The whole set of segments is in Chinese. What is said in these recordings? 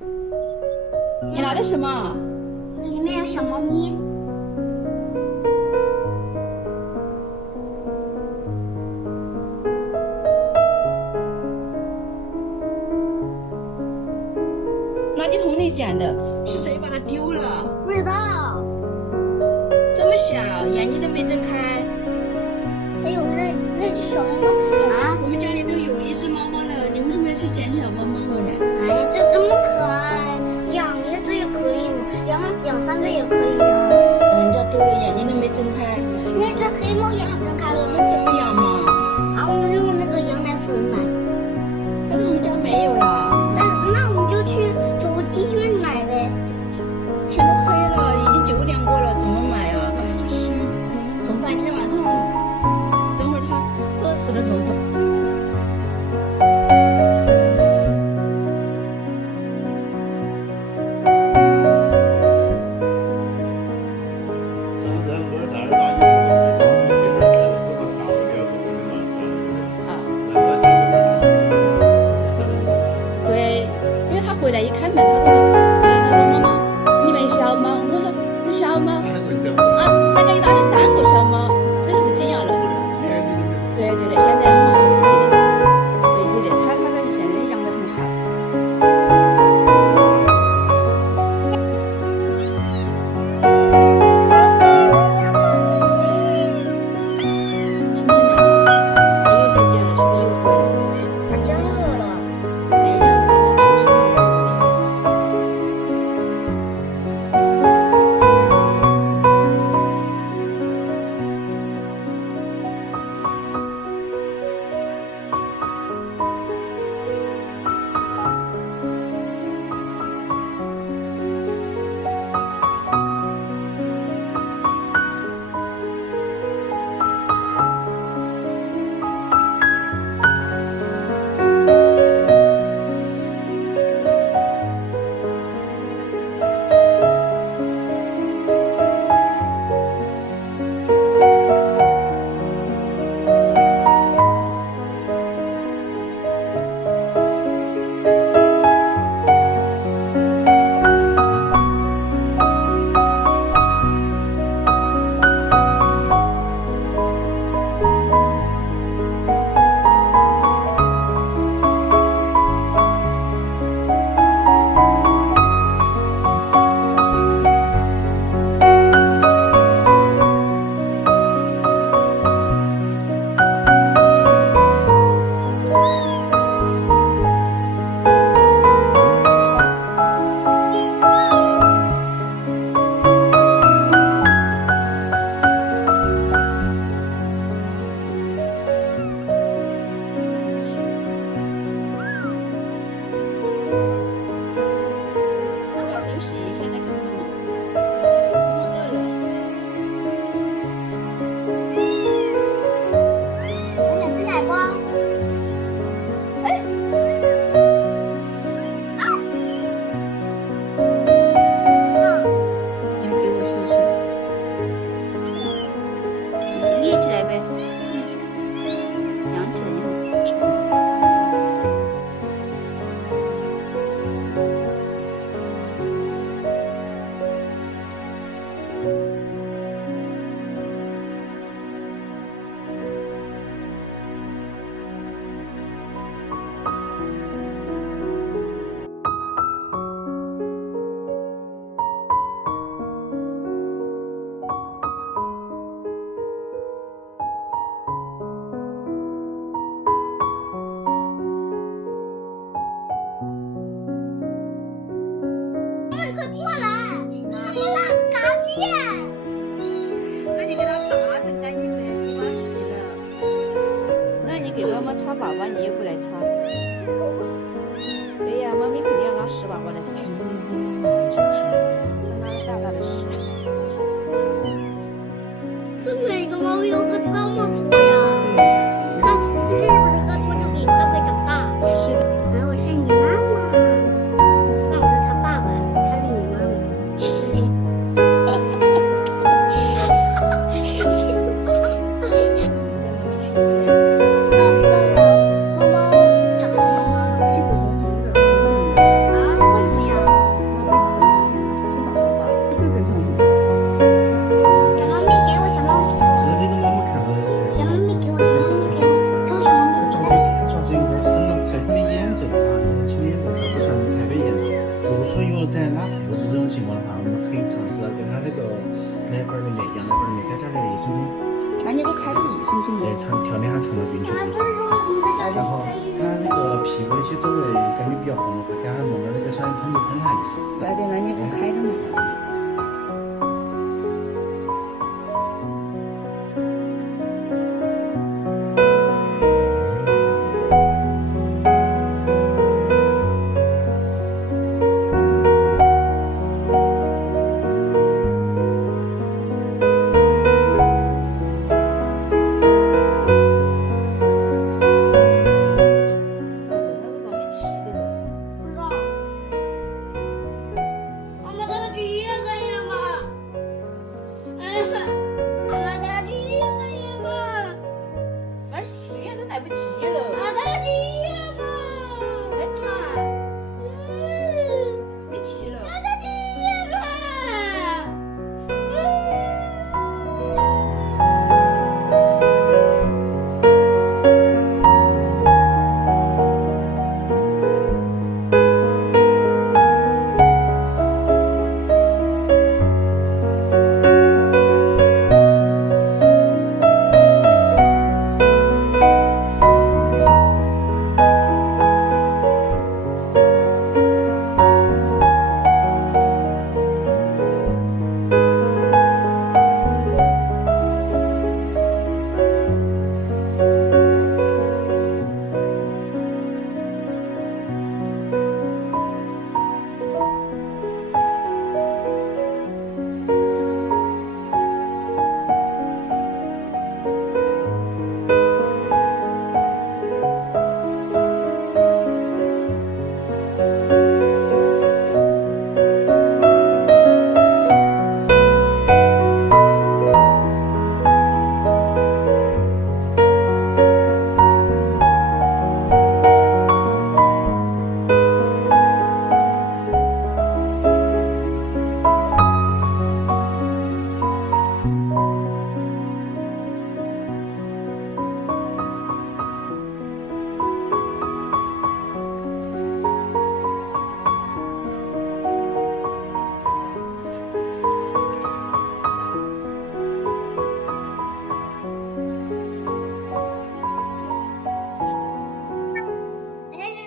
你拿的什么？里面有小猫咪。垃圾桶里捡的，是谁把它丢了？不知道。这么小，眼睛都没睁开。还有那只小猫猫啊！我们家里都有一只猫猫了，你为什么要去捡小猫猫回来？哎呀，这么可爱，养一只也可以，养3只也可以啊。人家丢了，眼睛都没睁开。那只黑猫眼睛睁开了，怎么养嘛？啊，我们用那个羊奶粉买。但是我们家没有呀。那我们就去宠物医院买呗。天都黑了，已经9点过了，怎么买呀？怎么办？今天晚上等会儿它饿死了怎么办？回来一开门，他说：“妈妈，里面有小猫。”我说：“有小猫啊，这个一大的3个小猫，真的是惊讶了。”对，现在我们危机的，他现在养得很好。亲亲的，又在叫了，是不是又饿了？他真饿了。休息一下再看看嘛。我们饿了。我想吃奶包。哎，你来给我试试。立起来呗，立起来，扬起来以后。快过来！那擀面。那你给它打整干净呗，你把它洗了。那你给妈妈擦粑粑，你又不来擦。对呀，妈咪肯定要拿湿粑粑来擦。拿个大大的湿。这每个猫有个这么多呀？它是不是喝多就可以快快长大？是的。然后我是你妈妈，算我是他爸爸，他是你妈妈。猫猫长了猫猫，屁股红红的，肿肿的。啊？为什么呀？说有在哪肚子这种情况的话，我们可以尝试给他那个奶粉里面、羊奶粉里面该加点益生菌。那你给我开点益生菌对，调点下肠道菌群就是。然后他那个屁股那些周围感觉比较红的话，给他弄点那个小烟喷就喷一下就行。对对，那你给我开点嘛。来不及了。啊，大吉呀嘛！孩子嘛，别急了。大吉呀嘛！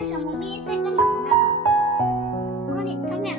小猫咪在干嘛呢？他们俩